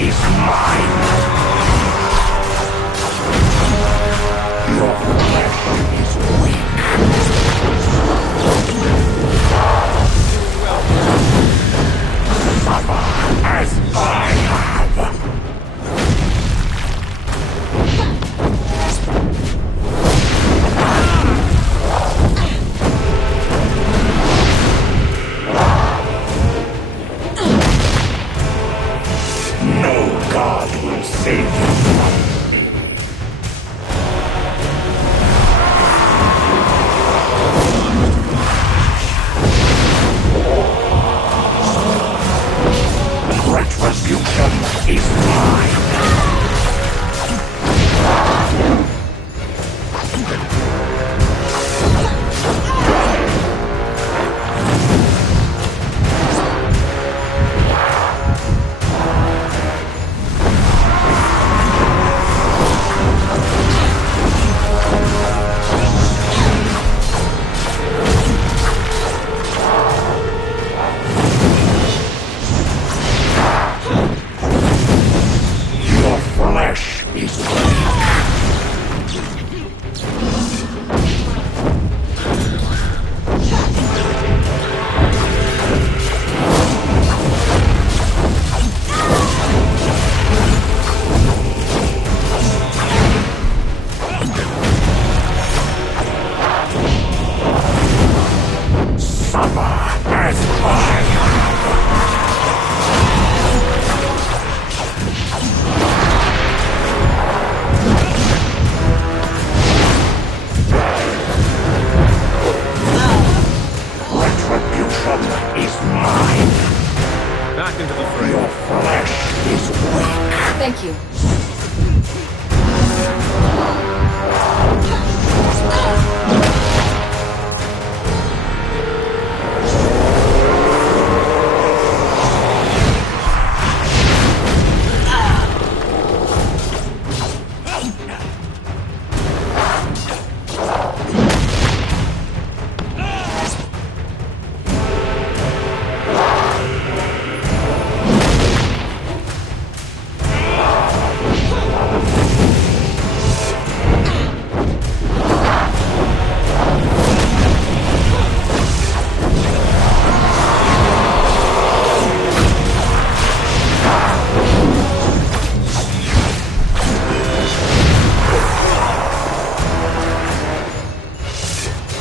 is mine. Your flesh is weak. Suffer as I have. No god will save you from me. Retribution is mine. Your flesh is weak. Suffer as I have. Retribution is mine. Back into the fray. Your flesh is weak. Thank you.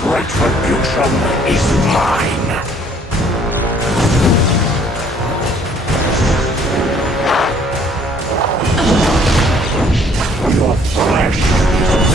Retribution is mine. Your flesh is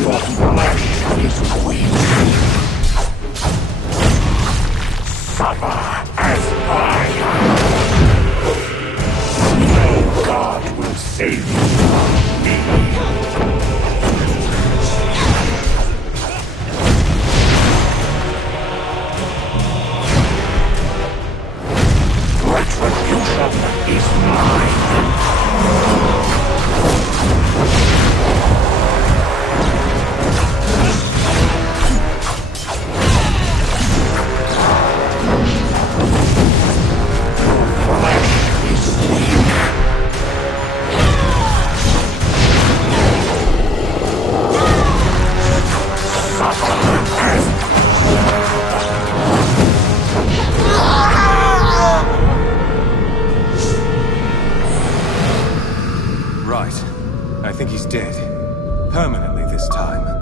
Your flesh is weak. Right. I think he's dead. Permanently this time.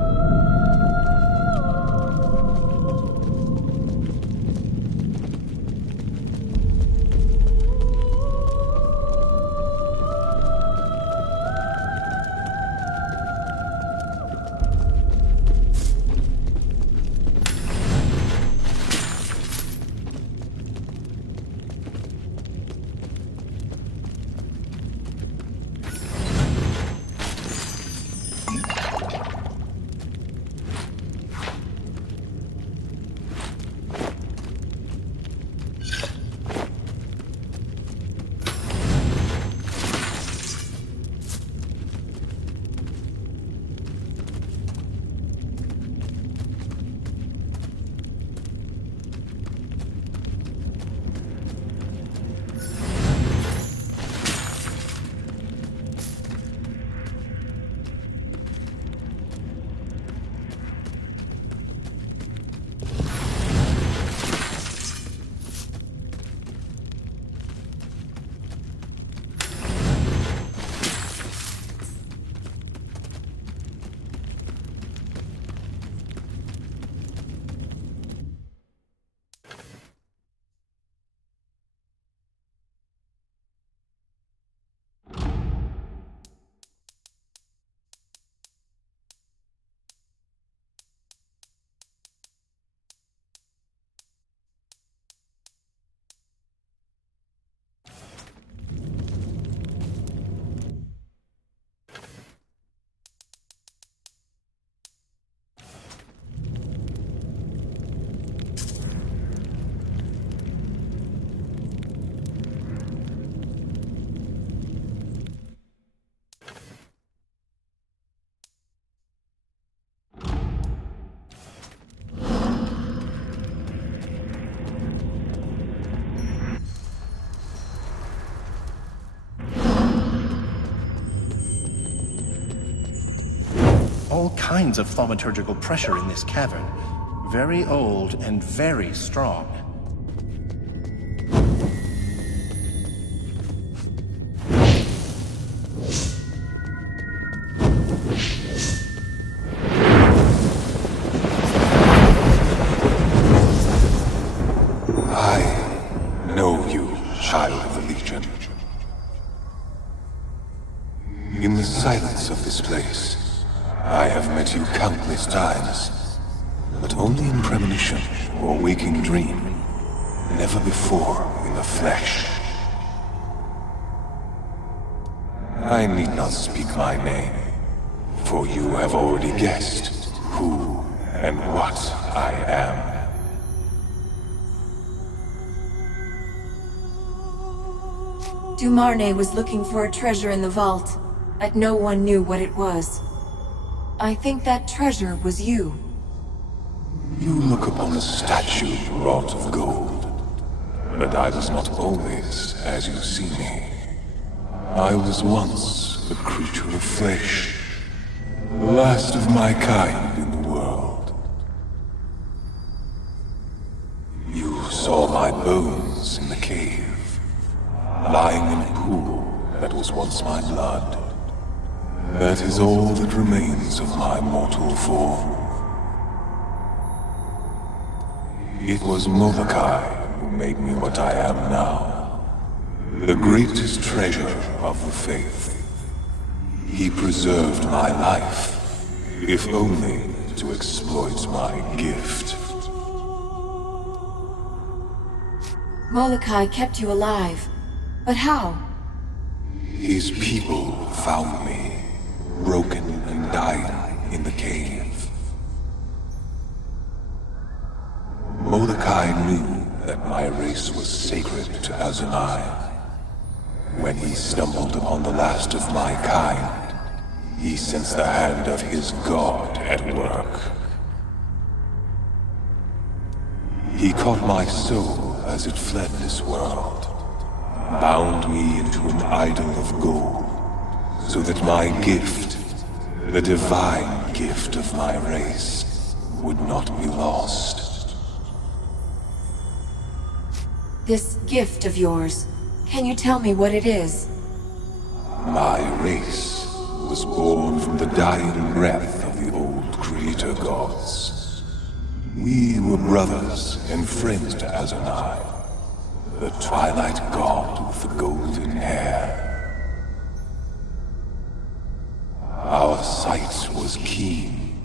All kinds of thaumaturgical pressure in this cavern. Very old and very strong. I know you, child of the Legion. In the silence of this place, I have met you countless times, but only in premonition or waking dream, never before in the flesh. I need not speak my name, for you have already guessed who and what I am. Dumarne was looking for a treasure in the vault, but no one knew what it was. I think that treasure was you. You look upon a statue wrought of gold, but I was not always as you see me. I was once a creature of flesh, the last of my kind in the world. You saw my bones in the cave, lying in a pool that was once my blood. That is all that remains of my mortal form. It was Molokai who made me what I am now. The greatest treasure of the faith. He preserved my life, if only to exploit my gift. Molokai kept you alive, but how? His people found me, broken and dying in the cave. Molokai knew that my race was sacred to Azunai. When he stumbled upon the last of my kind, he sensed the hand of his god at work. He caught my soul as it fled this world, bound me into an idol of gold, so that my gift, the divine gift of my race, would not be lost. This gift of yours, can you tell me what it is? My race was born from the dying breath of the old creator gods. We were brothers and friends to Azunai, the Twilight God with the golden hair. Our sight was keen.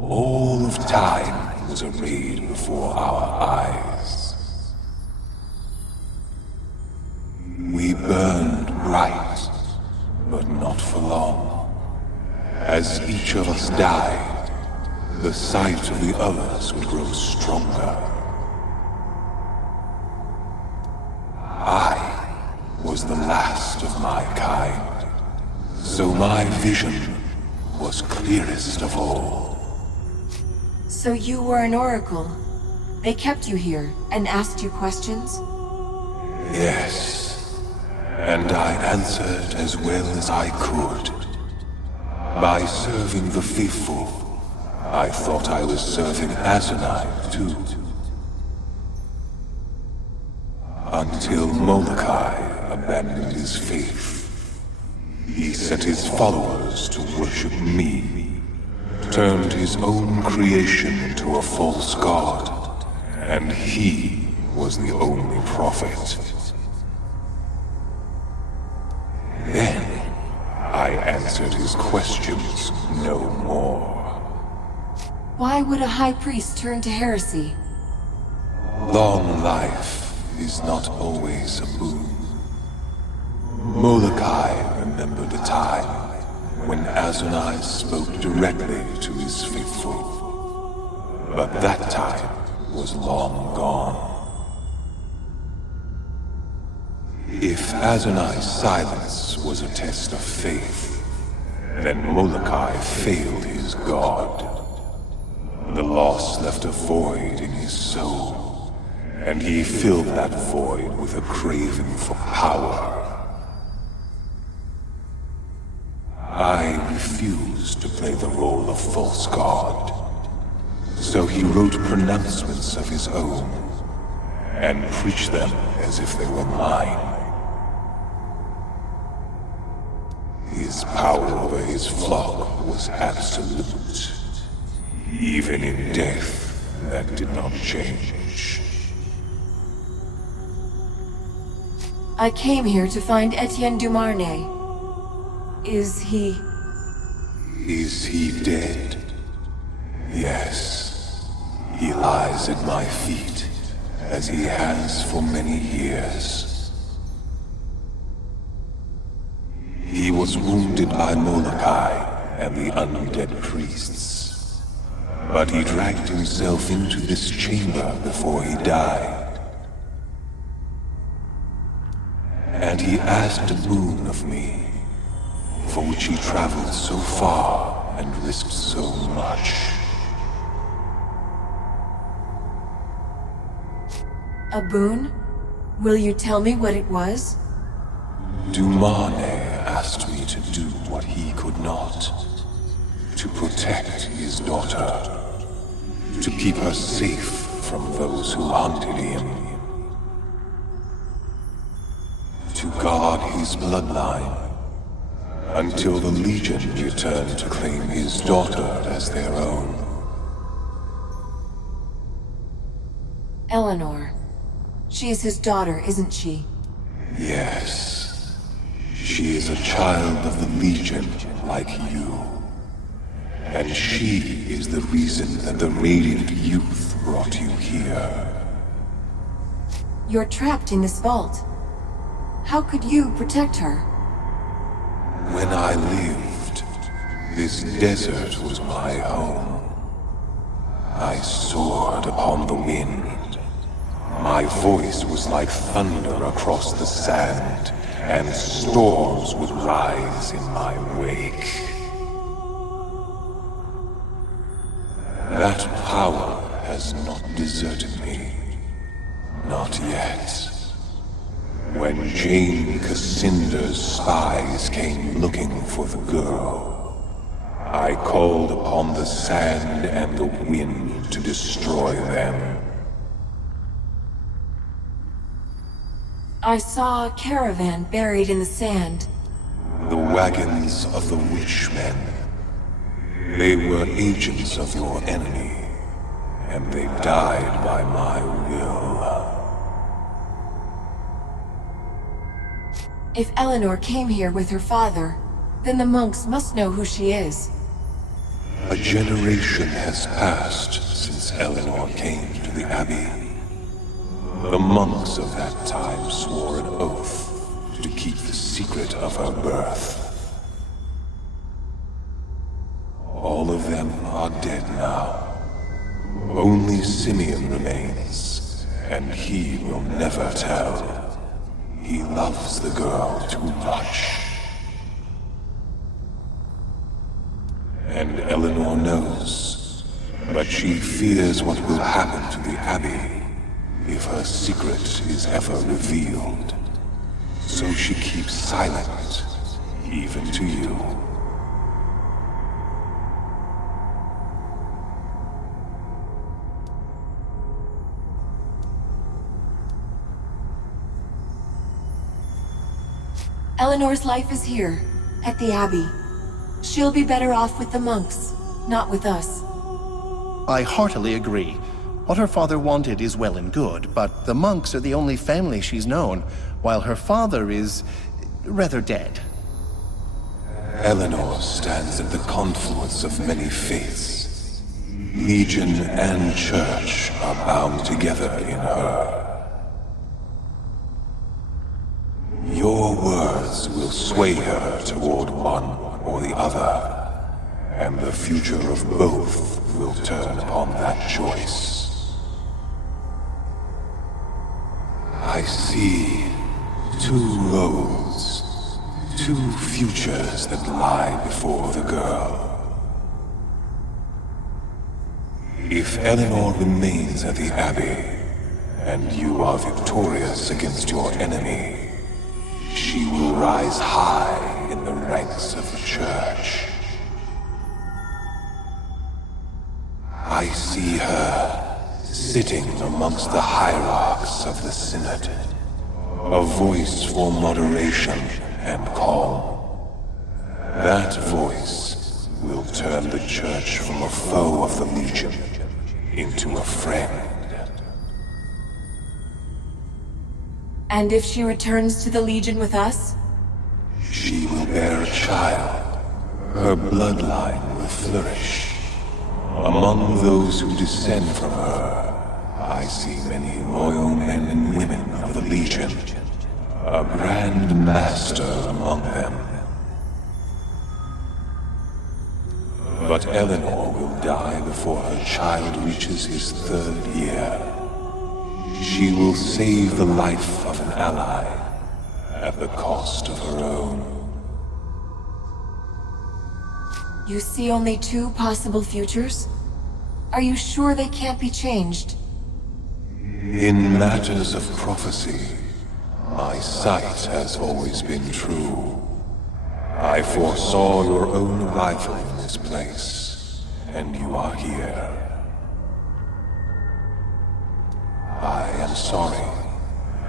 All of time was arrayed before our eyes. We burned bright, but not for long. As each of us died, the sight of the others would grow stronger. I was the last of my kind, so my vision was clearest of all. So you were an oracle. They kept you here and asked you questions? Yes, and I answered as well as I could. By serving the faithful, I thought I was serving Azunai too. Until Molokai abandoned his faith. He set his followers to worship me, turned his own creation into a false god, and he was the only prophet. Then, I answered his questions no more. Why would a high priest turn to heresy? Long life is not always a boon. Molokai remembered a time when Azunai spoke directly to his faithful. But that time was long gone. If Azunai's silence was a test of faith, then Molokai failed his god. The loss left a void in his soul, and he filled that void with a craving for power. I refused to play the role of false god, so he wrote pronouncements of his own, and preached them as if they were mine. His power over his flock was absolute. Even in death, that did not change. I came here to find Etienne du Marnet. Is he... Is he dead? Yes. He lies at my feet, as he has for many years. He was wounded by Molokai and the undead priests. But he dragged himself into this chamber before he died. And he asked a boon of me, for which he traveled so far and risked so much. a boon? Will you tell me what it was? Du Marnet asked me to do what he could not. To protect his daughter. To keep her safe from those who hunted him. To guard his bloodline. Until the Legion returned to claim his daughter as their own. Eleanor. She is his daughter, isn't she? Yes. She is a child of the Legion, like you. And she is the reason that the Radiant Youth brought you here. You're trapped in this vault. How could you protect her? When I lived, this desert was my home. I soared upon the wind. My voice was like thunder across the sand, and storms would rise in my wake. That power has not deserted me. Not yet. When Jane Cassinder's spies came looking for the girl, I called upon the sand and the wind to destroy them. I saw a caravan buried in the sand. The wagons of the Witchmen. They were agents of your enemy, and they died by my will. If Eleanor came here with her father, then the monks must know who she is. A generation has passed since Eleanor came to the Abbey. The monks of that time swore an oath to keep the secret of her birth. All of them are dead now. Only Simeon remains, and he will never tell. He loves the girl too much. And Eleanor knows, but she fears what will happen to the Abbey if her secret is ever revealed. So she keeps silent, even to you. Eleanor's life is here, at the Abbey. She'll be better off with the monks, not with us. I heartily agree. What her father wanted is well and good, but the monks are the only family she's known, while her father is rather dead. Eleanor stands at the confluence of many faiths. Legion and Church are bound together in her. Your words will sway her toward one or the other, and the future of both will turn upon that choice. I see two roads, two futures that lie before the girl. If Eleanor remains at the Abbey, and you are victorious against your enemy, she will rise high in the ranks of the Church. I see her sitting amongst the hierarchs of the Synod, a voice for moderation and calm. That voice will turn the Church from a foe of the Legion into a friend. And if she returns to the Legion with us? She will bear a child. Her bloodline will flourish. Among those who descend from her, I see many loyal men and women of the Legion. A Grand Master among them. But Eleanor will die before her child reaches his 3rd year. She will save the life of an ally at the cost of her own. You see only 2 possible futures? Are you sure they can't be changed? In matters of prophecy, my sight has always been true. I foresaw your own arrival in this place, and you are here. I am sorry.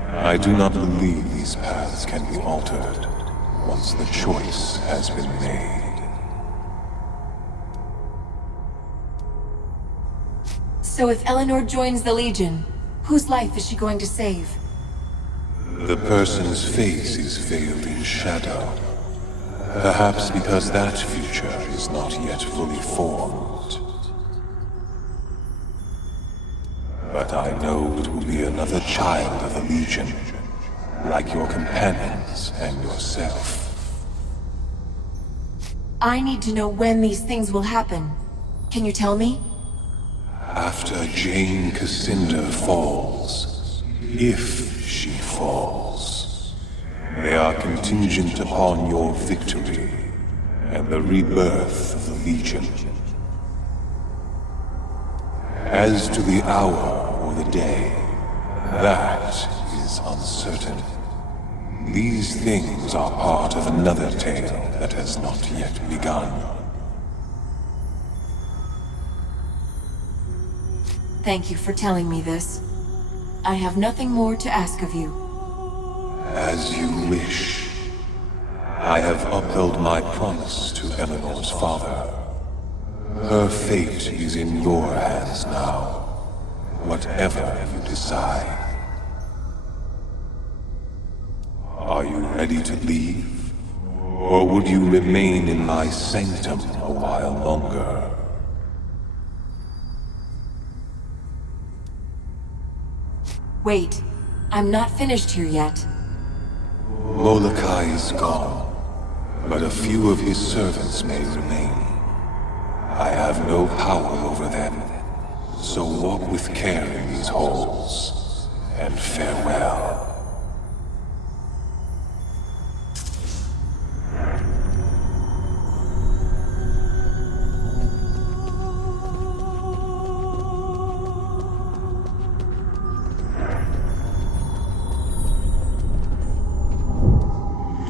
I do not believe these paths can be altered once the choice has been made. So if Eleanor joins the Legion, whose life is she going to save? The person's face is veiled in shadow. Perhaps because that future is not yet fully formed. But I know it will be another child of the Legion, like your companions and yourself. I need to know when these things will happen. Can you tell me? After Jane Cassinda falls, if she falls, they are contingent upon your victory and the rebirth of the Legion. As to the hour or the day, that is uncertain. These things are part of another tale that has not yet begun. Thank you for telling me this. I have nothing more to ask of you. As you wish. I have upheld my promise to Eleanor's father. Her fate is in your hands now. Whatever you decide. Are you ready to leave? Or would you remain in my sanctum a while longer? Wait, I'm not finished here yet. Molokai is gone, but a few of his servants may remain. I have no power over them, so walk with care in these halls, and farewell.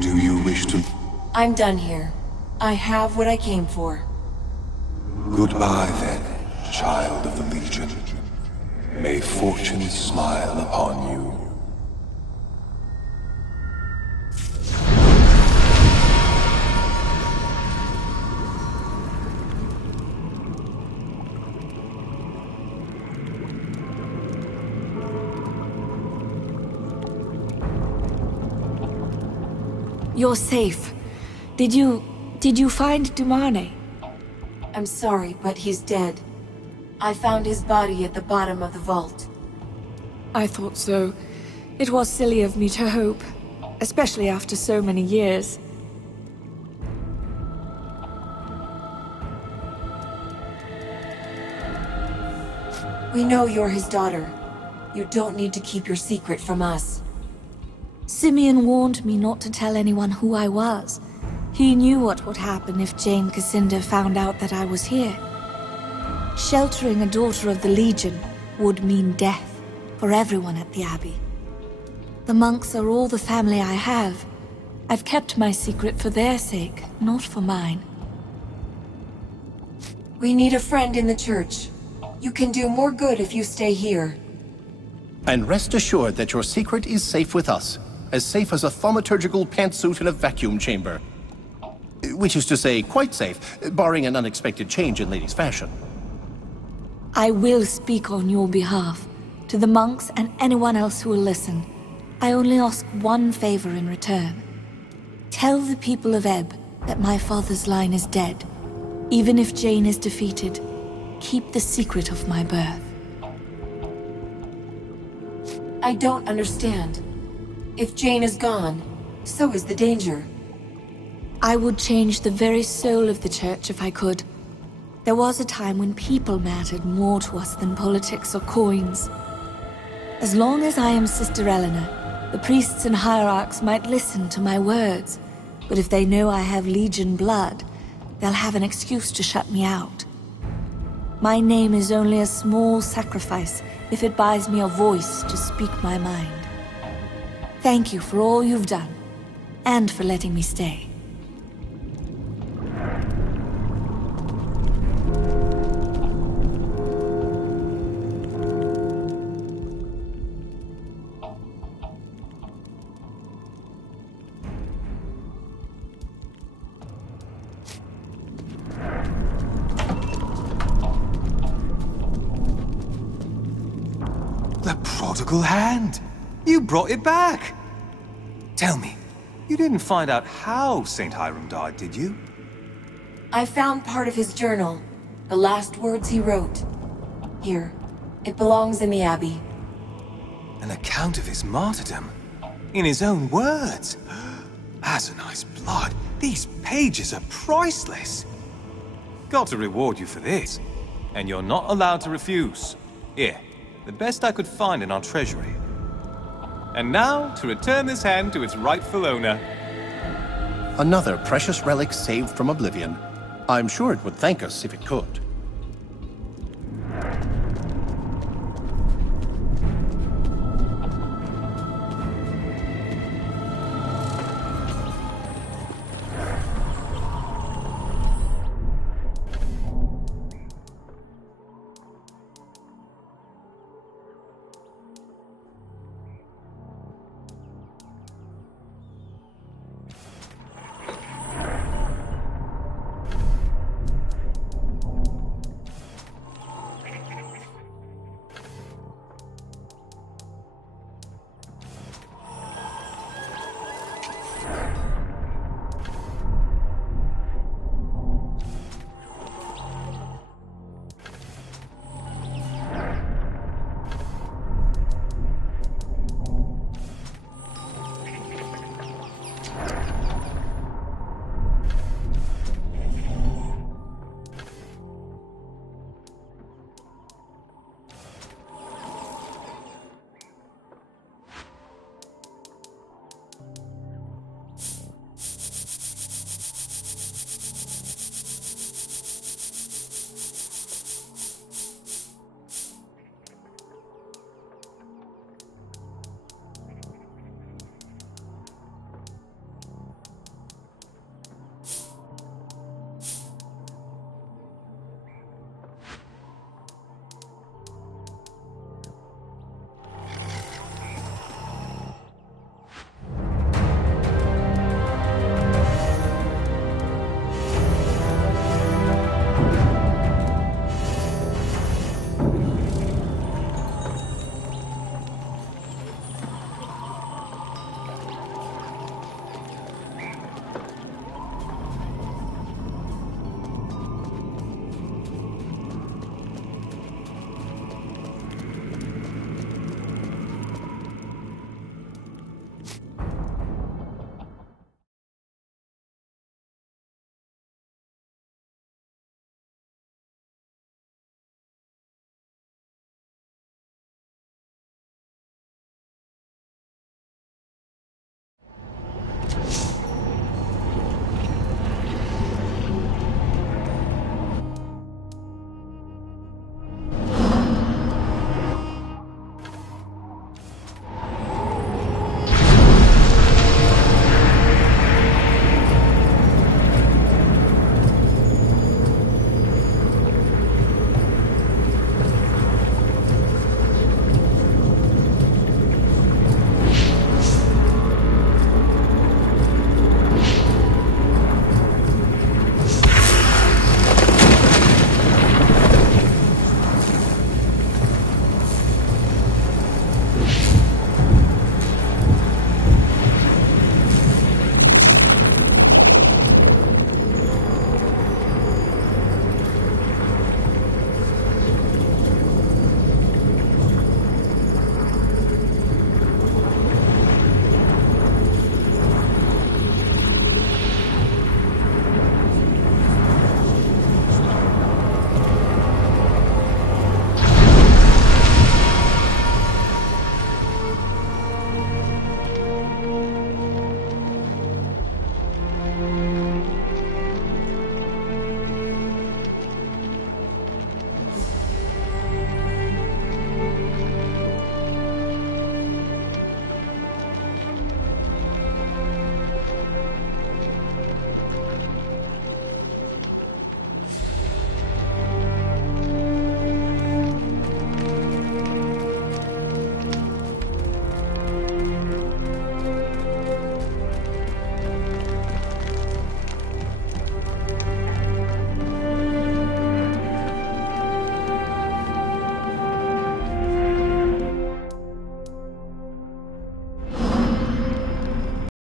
Do you wish to... I'm done here. I have what I came for. Goodbye then, child of the Legion. May fortune smile upon you. You're safe. Did you find Dumane? I'm sorry, but he's dead. I found his body at the bottom of the vault. I thought so. It was silly of me to hope, especially after so many years. We know you're his daughter. You don't need to keep your secret from us. Simeon warned me not to tell anyone who I was. He knew what would happen if Jane Cassinda found out that I was here. Sheltering a daughter of the Legion would mean death for everyone at the Abbey. The monks are all the family I have. I've kept my secret for their sake, not for mine. We need a friend in the church. You can do more good if you stay here. And rest assured that your secret is safe with us. As safe as a thaumaturgical pantsuit in a vacuum chamber. Which is to say, quite safe, barring an unexpected change in ladies' fashion. I will speak on your behalf, to the monks and anyone else who will listen. I only ask one favor in return. Tell the people of Ebb that my father's line is dead. Even if Jane is defeated, keep the secret of my birth. I don't understand. If Jane is gone, so is the danger. I would change the very soul of the church if I could. There was a time when people mattered more to us than politics or coins. As long as I am Sister Eleanor, the priests and hierarchs might listen to my words, but if they know I have Legion blood, they'll have an excuse to shut me out. My name is only a small sacrifice if it buys me a voice to speak my mind. Thank you for all you've done, and for letting me stay. The prodigal hand! You brought it back! Tell me, you didn't find out how St. Hiram died, did you? I found part of his journal. The last words he wrote. Here. It belongs in the Abbey. An account of his martyrdom? In his own words? Azani's blood, these pages are priceless! Got to reward you for this. And you're not allowed to refuse. Here, the best I could find in our treasury. And now, to return this hand to its rightful owner. Another precious relic saved from oblivion. I'm sure it would thank us if it could.